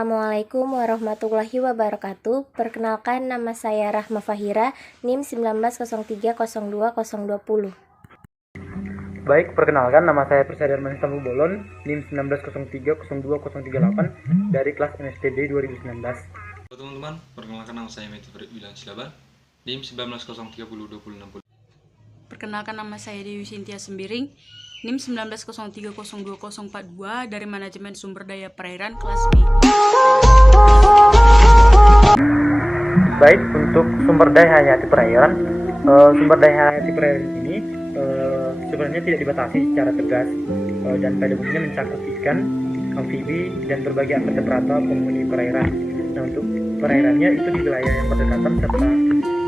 Assalamualaikum warahmatullahi wabarakatuh. Perkenalkan, nama saya Rahma Fahira, NIM 19030220. Baik, perkenalkan, nama saya Persada Arman Istanbul Bolon, NIM 19030238 dari kelas MSTB 2019. Halo teman-teman, perkenalkan nama saya Meti Farid Wilan Silaban, NIM 1903202060. Perkenalkan, nama saya Dewi Sintia Sembiring, NIM 1903022042 dari Manajemen Sumber Daya Perairan kelas B. Baik, untuk sumber daya hayati perairan, sumber daya hayati perairan ini sebenarnya tidak dibatasi secara tegas dan pada umumnya mencakup ikan, amfibi, dan berbagai invertebrata penghuni perairan. Nah, untuk perairannya itu di wilayah yang berdekatan serta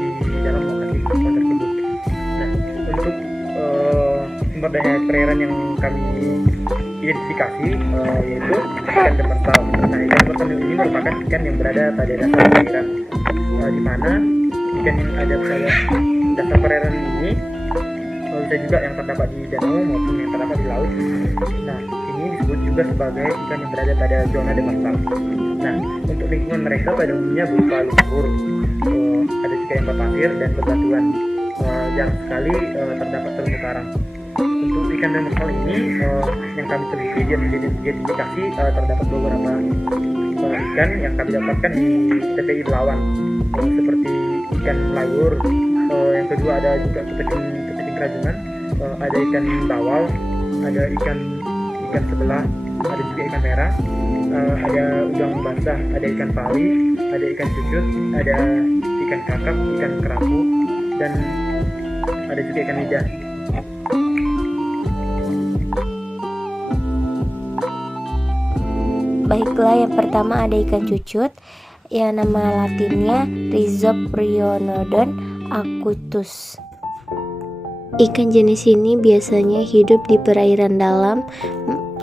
di dalam lokasi tersebut. Nah, untuk sumber daya perairan yang kami identifikasi yaitu ikan demersal. Nah, ikan demersal ini merupakan ikan yang berada pada dasar perairan, di mana ikan yang ada pada dasar perairan ini bisa juga yang terdapat di danau maupun yang terdapat di laut. Nah, ini disebut juga sebagai ikan yang berada pada zona demersal. Nah, untuk lingkungan mereka pada umumnya berupa lumpur, ada juga yang berpasir dan bebatuan. Jarang sekali terdapat terumbu karang. Untuk ikan demersal ini yang kami teliti dan identifikasi terdapat beberapa ikan yang kami dapatkan di TPI Belawan, seperti ikan layur, yang kedua ada juga kepiting rajungan, ada ikan bawal, ada ikan sebelah, ada juga ikan merah, ada udang basah, ada ikan pali, ada ikan cucut, ada ikan kakap, ikan kerapu, dan ada juga ikan lidah. Baiklah, yang pertama ada ikan cucut, yang nama latinnya Rhizoprionodon acutus. Ikan jenis ini biasanya hidup di perairan dalam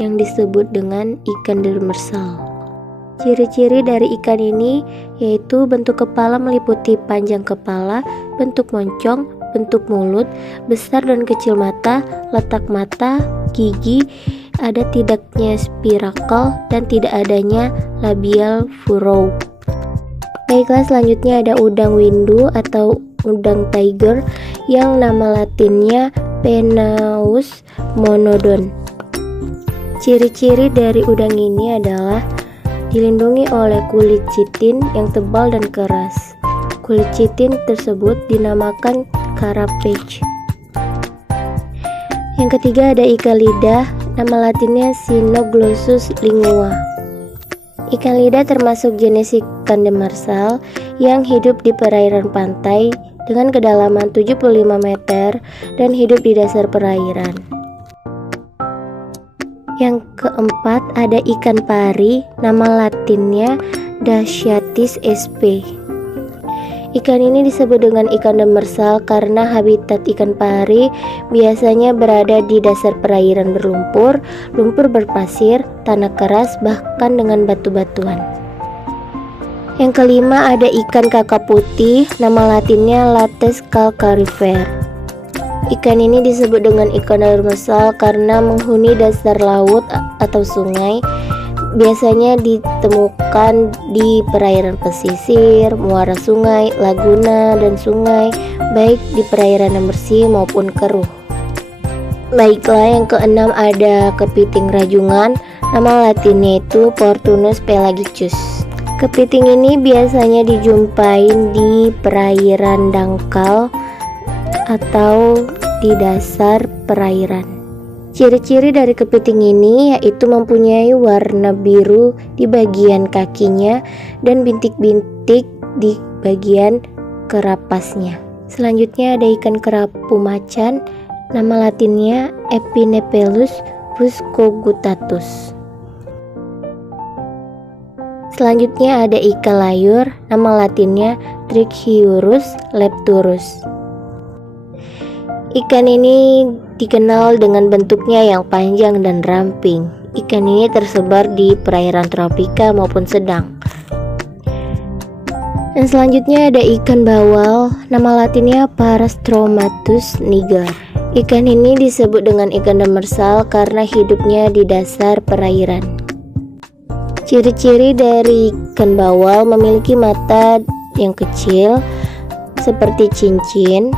yang disebut dengan ikan demersal. Ciri-ciri dari ikan ini yaitu bentuk kepala meliputi panjang kepala, bentuk moncong, bentuk mulut, besar dan kecil mata, letak mata, gigi, ada tidaknya spirakel, dan tidak adanya labial furrow. Baiklah, selanjutnya ada udang windu atau udang tiger yang nama latinnya Penaeus monodon. Ciri-ciri dari udang ini adalah dilindungi oleh kulit chitin yang tebal dan keras. Kulit chitin tersebut dinamakan carapace. Yang ketiga ada ikan lidah, nama latinnya Cynoglossus lingua. Ikan lidah termasuk jenis ikan demersal yang hidup di perairan pantai dengan kedalaman 75 meter dan hidup di dasar perairan. Yang keempat ada ikan pari, nama latinnya Dasyatis sp. Ikan ini disebut dengan ikan demersal karena habitat ikan pari biasanya berada di dasar perairan berlumpur, lumpur berpasir, tanah keras, bahkan dengan batu-batuan. Yang kelima ada ikan kakap putih, nama latinnya Lates calcarifer. Ikan ini disebut dengan ikan demersal karena menghuni dasar laut atau sungai. Biasanya ditemukan di perairan pesisir, muara sungai, laguna, dan sungai, baik di perairan yang bersih maupun keruh. Baiklah, yang keenam ada kepiting rajungan, nama latinnya itu Portunus pelagicus. Kepiting ini biasanya dijumpai di perairan dangkal atau di dasar perairan. Ciri-ciri dari kepiting ini yaitu mempunyai warna biru di bagian kakinya dan bintik-bintik di bagian kerapasnya. Selanjutnya ada ikan kerapu macan, nama latinnya Epinephelus ruscogutatus. Selanjutnya ada ikan layur, nama latinnya Trichiurus lepturus. Ikan ini dikenal dengan bentuknya yang panjang dan ramping. Ikan ini tersebar di perairan tropika maupun sedang. Dan selanjutnya ada ikan bawal, nama latinnya Parastromatus niger. Ikan ini disebut dengan ikan demersal karena hidupnya di dasar perairan. Ciri-ciri dari ikan bawal memiliki mata yang kecil seperti cincin.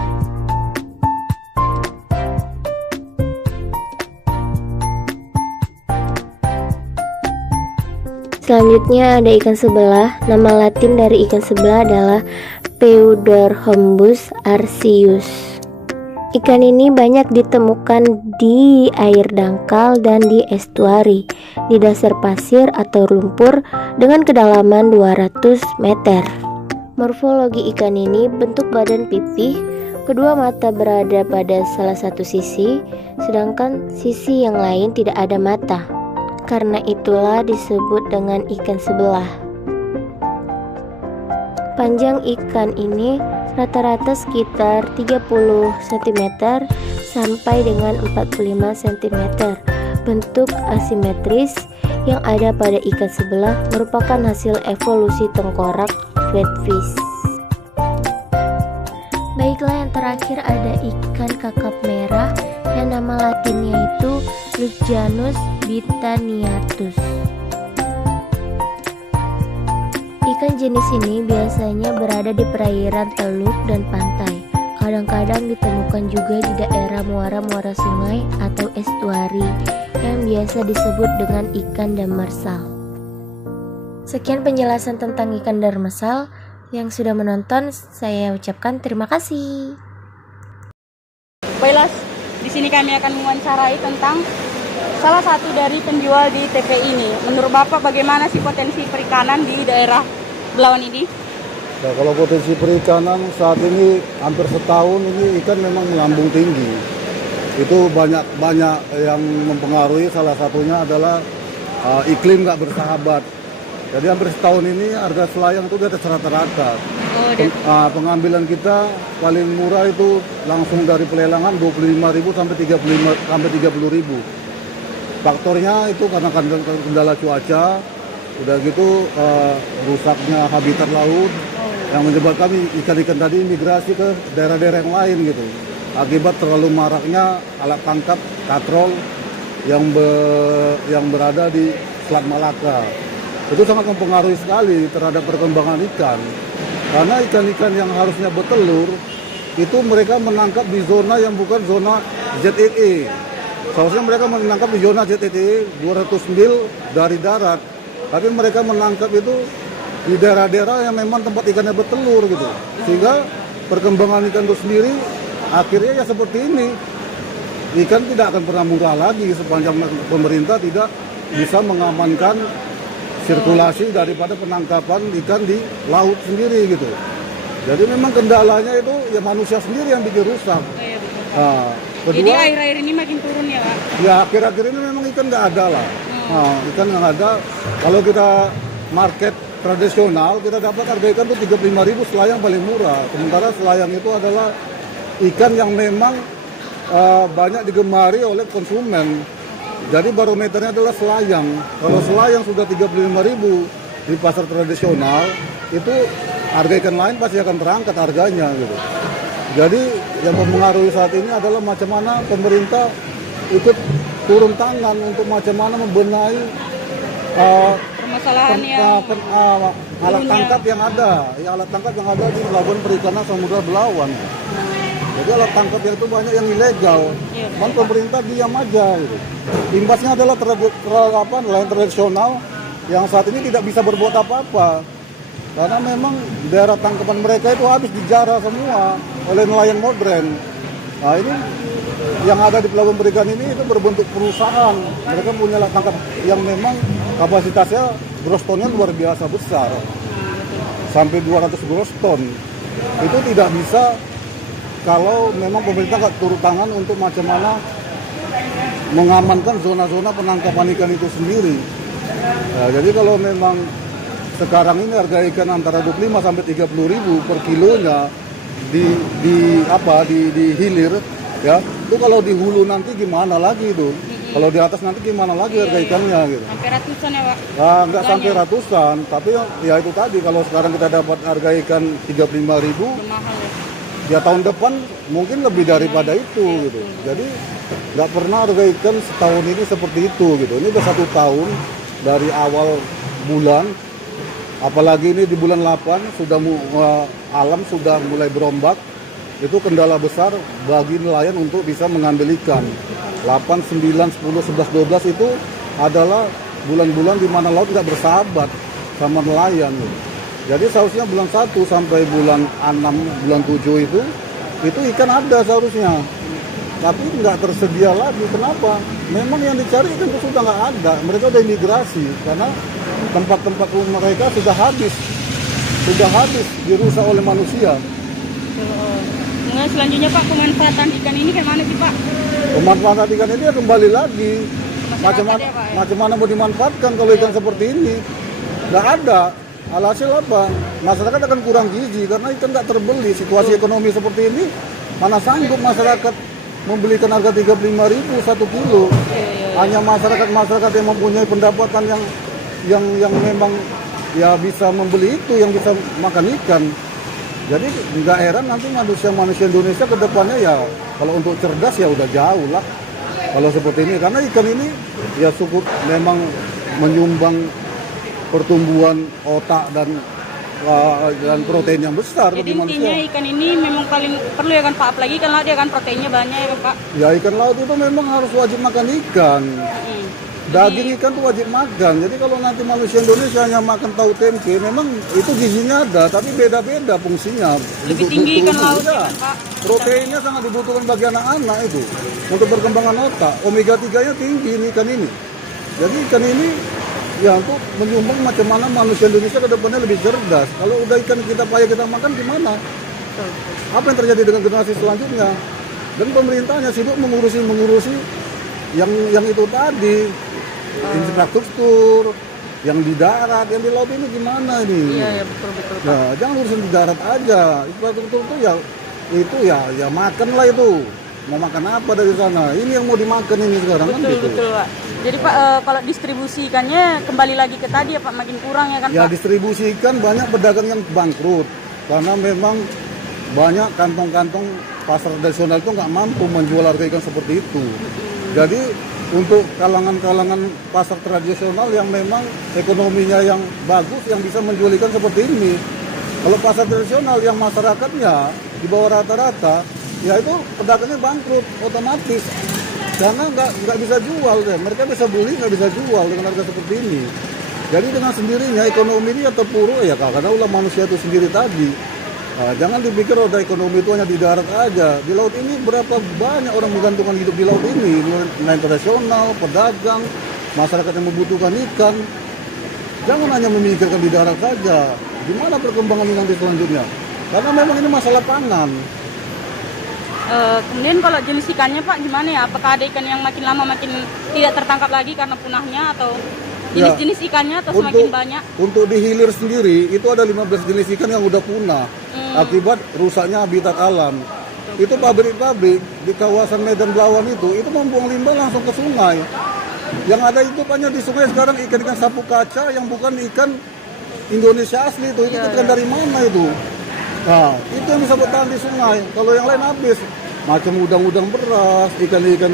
Selanjutnya ada ikan sebelah. Nama latin dari ikan sebelah adalah Peudorhombus arcius. Ikan ini banyak ditemukan di air dangkal dan di estuari, di dasar pasir atau lumpur dengan kedalaman 200 meter. Morfologi ikan ini bentuk badan pipih, kedua mata berada pada salah satu sisi, sedangkan sisi yang lain tidak ada mata. Karena itulah disebut dengan ikan sebelah. Panjang ikan ini rata-rata sekitar 30 cm sampai dengan 45 cm. Bentuk asimetris yang ada pada ikan sebelah merupakan hasil evolusi tengkorak flatfish. Baiklah, yang terakhir ada ikan kakap merah yang nama latinnya itu Lucianus bitaniatus. Ikan jenis ini biasanya berada di perairan teluk dan pantai. Kadang-kadang ditemukan juga di daerah muara-muara sungai atau estuari yang biasa disebut dengan ikan demersal. Sekian penjelasan tentang ikan demersal. Yang sudah menonton, saya ucapkan terima kasih. Baiklah, di sini kami akan mewawancarai tentang salah satu dari penjual di TP ini. Menurut Bapak bagaimana sih potensi perikanan di daerah Belawan ini? Ya, kalau potensi perikanan saat ini hampir setahun ini ikan memang melambung tinggi. Itu banyak yang mempengaruhi, salah satunya adalah iklim nggak bersahabat. Jadi hampir setahun ini harga selayang itu di atas rata-rata. Pengambilan kita paling murah itu langsung dari pelelangan 25.000 sampai 30.000. Faktornya itu karena kendala cuaca. Udah gitu rusaknya habitat laut yang menyebabkan ikan-ikan tadi migrasi ke daerah-daerah yang lain gitu. Akibat terlalu maraknya alat tangkap katrol yang berada di Selat Malaka. Itu sangat mempengaruhi sekali terhadap perkembangan ikan. Karena ikan-ikan yang harusnya bertelur itu mereka menangkap di zona yang bukan zona ZEE. Seharusnya mereka menangkap di zona ZEE 200 mil dari darat. Tapi mereka menangkap itu di daerah-daerah yang memang tempat ikannya bertelur gitu. Sehingga perkembangan ikan itu sendiri akhirnya ya seperti ini. Ikan tidak akan pernah murah lagi sepanjang pemerintah tidak bisa mengamankan sirkulasi daripada penangkapan ikan di laut sendiri gitu. Jadi memang kendalanya itu ya manusia sendiri yang bikin rusak. Kedua, jadi air-air ini makin turun ya Pak? Ya akhir-akhir ini memang ikan nggak ada lah. Ikan nggak ada. Kalau kita market tradisional kita dapat harga ikan tuh 35.000 selayang paling murah. Sementara selayang itu adalah ikan yang memang banyak digemari oleh konsumen. Jadi barometernya adalah selayang. Kalau selayang sudah 35.000 di pasar tradisional, itu harga ikan lain pasti akan terangkat harganya gitu. Jadi yang mempengaruhi saat ini adalah macam mana pemerintah ikut turun tangan untuk macam mana membenahi permasalahan yang alat tangkap yang ada. Ya, alat tangkap yang ada di pelabuhan perikanan Samudra Belawan. Jadi alat tangkap yang itu banyak yang ilegal. Kan pemerintah diam aja gitu. Imbasnya adalah nelayan tradisional yang saat ini tidak bisa berbuat apa-apa. Karena memang daerah tangkapan mereka itu habis dijarah semua oleh nelayan modern. Nah ini yang ada di pelabuhan perikanan ini itu berbentuk perusahaan. Mereka punya alat tangkap yang memang kapasitasnya gross tonnya luar biasa besar. Sampai 200 gross ton. Itu tidak bisa kalau memang pemerintah nggak turun tangan untuk macam mana mengamankan zona-zona penangkapan ikan itu sendiri. Nah, jadi kalau memang sekarang ini harga ikan antara 25 sampai 30.000 per kilonya di hilir ya. Itu kalau di hulu nanti gimana lagi itu? Kalau di atas nanti gimana lagi harga ikannya gitu. Sampai ratusan ya Pak? Nah, enggak sampai ratusan, tapi ya itu tadi kalau sekarang kita dapat harga ikan 35.000 mahal ya tahun depan mungkin lebih daripada itu gitu. Jadi nggak pernah harga ikan setahun ini seperti itu gitu. Ini udah 1 tahun dari awal bulan, apalagi ini di bulan 8 sudah alam sudah mulai berombak. Itu kendala besar bagi nelayan untuk bisa mengambil ikan. 8, 9, 10, 11, 12 itu adalah bulan-bulan di mana laut tidak bersahabat sama nelayan. Jadi seharusnya bulan 1 sampai bulan 6, bulan 7 itu ikan ada seharusnya. Tapi nggak tersedia lagi. Kenapa? Memang yang dicari ikan itu sudah nggak ada. Mereka udah imigrasi karena tempat-tempat mereka sudah habis dirusak oleh manusia. Kemudian selanjutnya Pak, pemanfaatan ikan ini kayak mana sih Pak? Pemanfaatan ikan ini ya kembali lagi. Masyarakat ya, Pak, ya? Macam mana mau dimanfaatkan kalau ikan seperti ini? Nggak ada. Alhasil apa? Masyarakat akan kurang gizi karena ikan nggak terbeli. Situasi ekonomi seperti ini, mana sanggup masyarakat membelikan harga 35.000 1 kilo. Hanya masyarakat yang mempunyai pendapatan yang memang ya bisa membeli itu, yang bisa makan ikan. Jadi nggak heran nanti manusia Indonesia ke depannya ya kalau untuk cerdas ya udah jauh lah kalau seperti ini. Karena ikan ini ya cukup memang menyumbang pertumbuhan otak dan protein yang besar Jadi bagi manusia. intinya ikan ini memang paling perlu ya kan Pak, apalagi kan laut dia kan proteinnya banyak ya kan Pak. Ya ikan laut itu memang harus wajib makan ikan. Daging ikan tuh wajib makan. Jadi kalau nanti manusia Indonesia hanya makan tahu tempe, memang itu gizinya ada, tapi beda-beda fungsinya. Lebih tinggi ikan laut ya kan Pak. Proteinnya sangat dibutuhkan bagi anak-anak itu untuk perkembangan otak. Omega 3-nya tinggi ini ikan ini. Jadi ikan ini ya untuk menyumbang macam mana manusia Indonesia ke depannya lebih cerdas. Kalau udah ikan kita payah kita makan gimana? Apa yang terjadi dengan generasi selanjutnya? Dan pemerintahnya sibuk mengurusi yang itu tadi, infrastruktur, yang di darat, yang di laut ini gimana ini? Iya betul. Nah, jangan urusin di darat aja. Infrastruktur itu ya makanlah itu. Mau makan apa dari sana? Ini yang mau dimakan ini sekarang kan gitu. Betul Pak. Jadi Pak kalau distribusi ikannya kembali lagi ke tadi ya Pak, makin kurang ya kan Ya Pak? distribusi ikan banyak pedagang yang bangkrut karena memang banyak kantong-kantong pasar tradisional itu nggak mampu menjual harga ikan seperti itu. Jadi untuk kalangan-kalangan pasar tradisional yang memang ekonominya yang bagus yang bisa menjual ikan seperti ini. Kalau pasar tradisional yang masyarakatnya di bawah rata-rata, ya itu pedagangnya bangkrut otomatis karena nggak bisa jual deh. Mereka bisa beli nggak bisa jual dengan harga seperti ini. Jadi dengan sendirinya ekonomi ini ya terpuruk ya karena ulah manusia itu sendiri tadi. Nah, jangan dipikir roda ekonomi itu hanya di darat aja. Di laut ini berapa banyak orang menggantungkan hidup di laut ini, nelayan tradisional, pedagang, masyarakat yang membutuhkan ikan. Jangan hanya memikirkan di darat saja. Gimana perkembangan ini nanti selanjutnya? Karena memang ini masalah pangan. Kemudian kalau jenis ikannya Pak gimana ya? Apakah ada ikan yang makin lama makin tidak tertangkap lagi karena punahnya atau jenis-jenis ikannya atau semakin banyak? Untuk di hilir sendiri itu ada 15 jenis ikan yang udah punah akibat rusaknya habitat alam. Itu pabrik-pabrik di kawasan Medan Belawan itu membuang limbah langsung ke sungai. Yang ada itu hanya di sungai sekarang ikan-ikan sapu kaca yang bukan ikan Indonesia asli itu ikan dari mana itu? Nah, itu yang bisa bertahan di sungai. Kalau yang lain habis. Macam udang-udang beras, ikan-ikan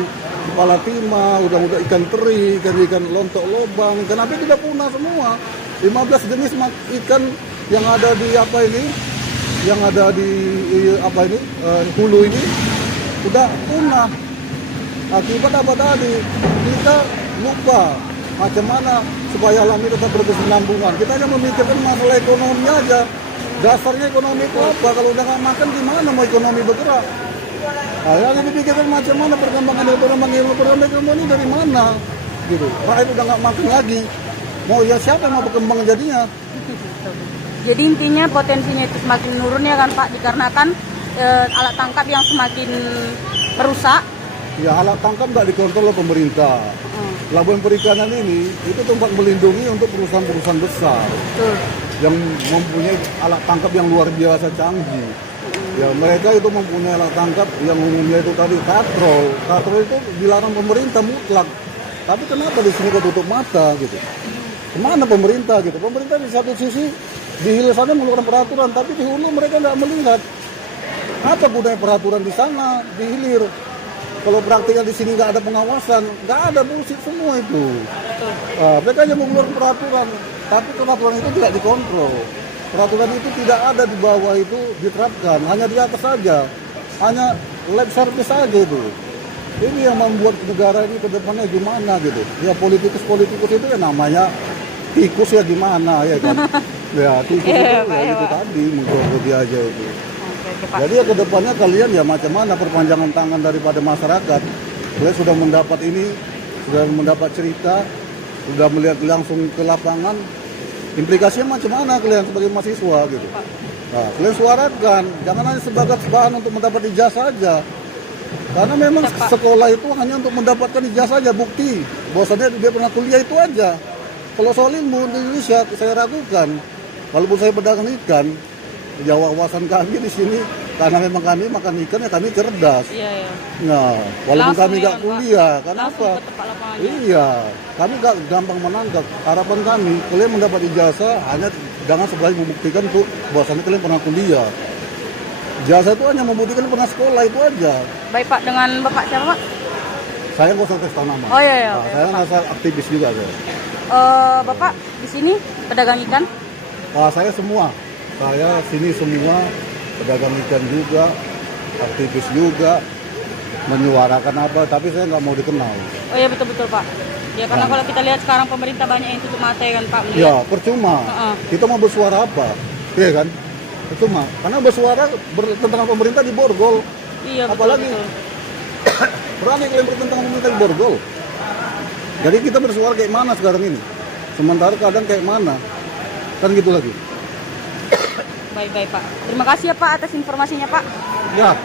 kepala timah, udang-udang ikan teri, ikan lontok lobang, ikan apa tidak punah semua. 15 jenis ikan yang ada di hulu ini sudah punah. Akibat apa tadi? Kita lupa macam mana supaya alam ini tetap berkesinambungan. Kita hanya memikirkan masalah ekonomi aja. Dasarnya ekonomi itu apa? Kalau udah nggak makan gimana mau ekonomi bergerak? Yang dipikirkan macam mana perkembangan ilmu ini dari mana? Gitu. Rakyat udah nggak makan lagi. Mau ya siapa yang mau berkembang jadinya? Jadi intinya potensinya itu semakin menurun ya kan Pak, dikarenakan alat tangkap yang semakin merusak. Ya alat tangkap nggak dikontrol oleh pemerintah. Pelabuhan perikanan ini itu tempat melindungi untuk perusahaan-perusahaan besar yang mempunyai alat tangkap yang luar biasa canggih. Ya mereka itu mempunyai alat tangkap yang umumnya itu tadi katrol. Katrol itu dilarang pemerintah mutlak. Tapi kenapa di sini ketutup mata gitu? Kemana pemerintah gitu? Pemerintah di satu sisi di hilir sana mengeluarkan peraturan, tapi di hulu mereka nggak melihat apa gunanya peraturan di sana di hilir. Kalau praktiknya di sini nggak ada pengawasan, nggak ada bullshit semua itu. Mereka hanya mengeluarkan peraturan. tapi peraturan itu tidak dikontrol. Peraturan itu tidak ada di bawah itu diterapkan, hanya di atas saja, hanya lip service saja itu. Ini yang membuat negara ini ke depannya gimana gitu. Ya politikus-politikus itu ya namanya tikus ya gimana ya kan. Ya tikus itu ya itu tadi menggerogoti aja itu. Jadi ya ke depannya kalian ya macam mana perpanjangan tangan daripada masyarakat. Kalian sudah mendapat ini, sudah mendapat cerita, sudah melihat langsung ke lapangan. Implikasinya macam mana kalian sebagai mahasiswa gitu. Nah, kalian suarakan, jangan hanya sebagai bahan untuk mendapat ijazah saja. Karena memang sekolah itu hanya untuk mendapatkan ijazah saja, bukti bahwasannya dia pernah kuliah itu aja. Kalau soal ilmu di Indonesia saya ragukan. Walaupun saya pedagang ikan, ya wawasan kami di sini karena memang kami makan ikan ya kami cerdas. Iya. Nah, walaupun Langsung kami ya, nggak Pak. kuliah, kenapa? Langsung ke tempat lapangannya. Iya, kami nggak gampang menangkap. Harapan kami, kalian mendapat ijazah hanya jangan sebagai membuktikan tuh bahwasannya kalian pernah kuliah. Ijazah itu hanya membuktikan pernah sekolah itu aja. Baik Pak, dengan Bapak siapa Pak? Saya nggak usah kasih nama. Oh iya. Nah, Oke, saya Pak. ngerasa aktivis juga saya. Bapak di sini pedagang ikan? Saya semua, saya sini semua pedagang ikan juga, aktivis juga, menyuarakan apa, tapi saya nggak mau dikenal. Oh iya betul Pak. Ya karena Nah. kalau kita lihat sekarang pemerintah banyak yang tutup mata ya kan Pak. Ya percuma, kita mau bersuara apa, iya kan? Percuma, karena bersuara bertentangan pemerintah di borgol. Iya betul. Apalagi berani kalian bertentangan pemerintah di borgol. Jadi kita bersuara kayak mana sekarang ini? Sementara kadang kayak mana? Kan gitu lagi. Baik Pak. Terima kasih ya Pak atas informasinya Pak. Ya.